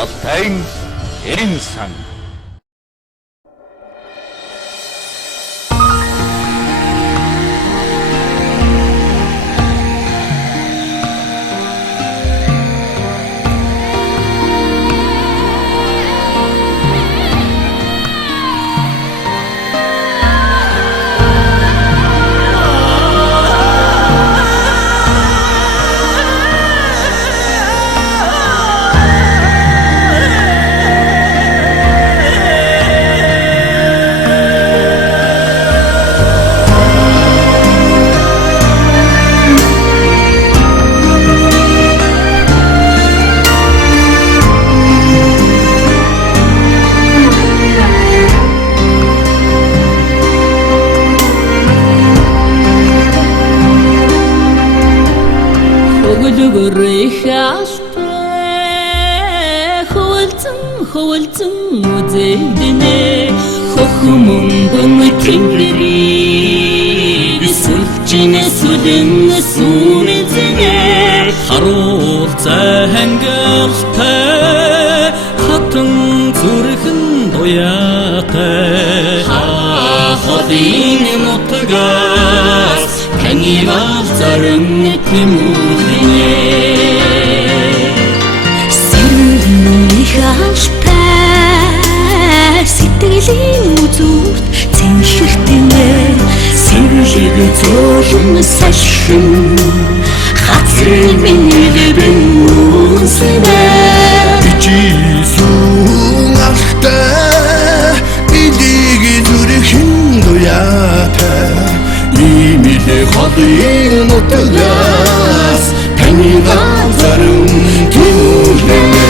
Алтайн эрен сан. Хөвөлцөн үзэгдэнэ хөхмөн бөмөтрингэри бисүлчинэ сүлэн сүмэзэнэ харуулцай хангалтай хатан зүрхэн дуяатай хахадын нутгаас танивал зарим тэмүүлнэ сэтгэлийн үзүүрт цэнхэртэнэ сэрэлэг зөөлөн салшин хацрын миний дэбэн үнсэнэ бичисүүн алтай бидийг зүрхэн дуяатай имидэ хотын нутгаас таны газарн түлэнэ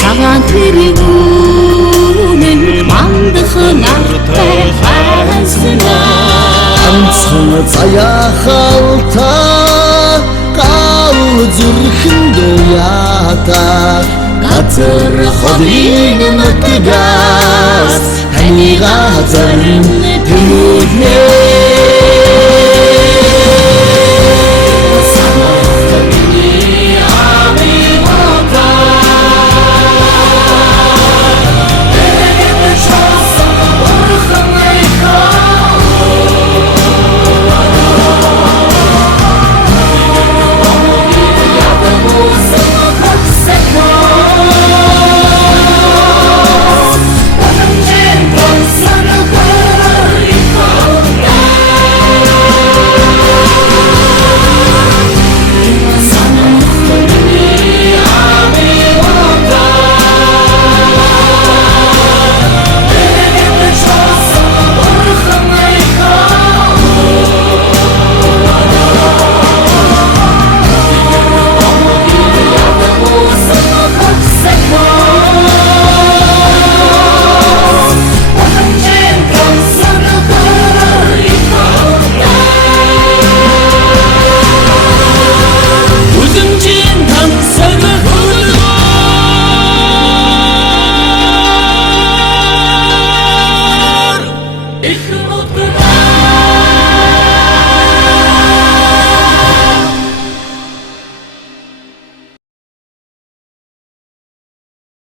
цагаан тэргүүнэн мандах нартай хайсна ганцхан заяхалтай гал зүрхэн дуяатай газар хотын нутгаас таны газар тэмүүлнэ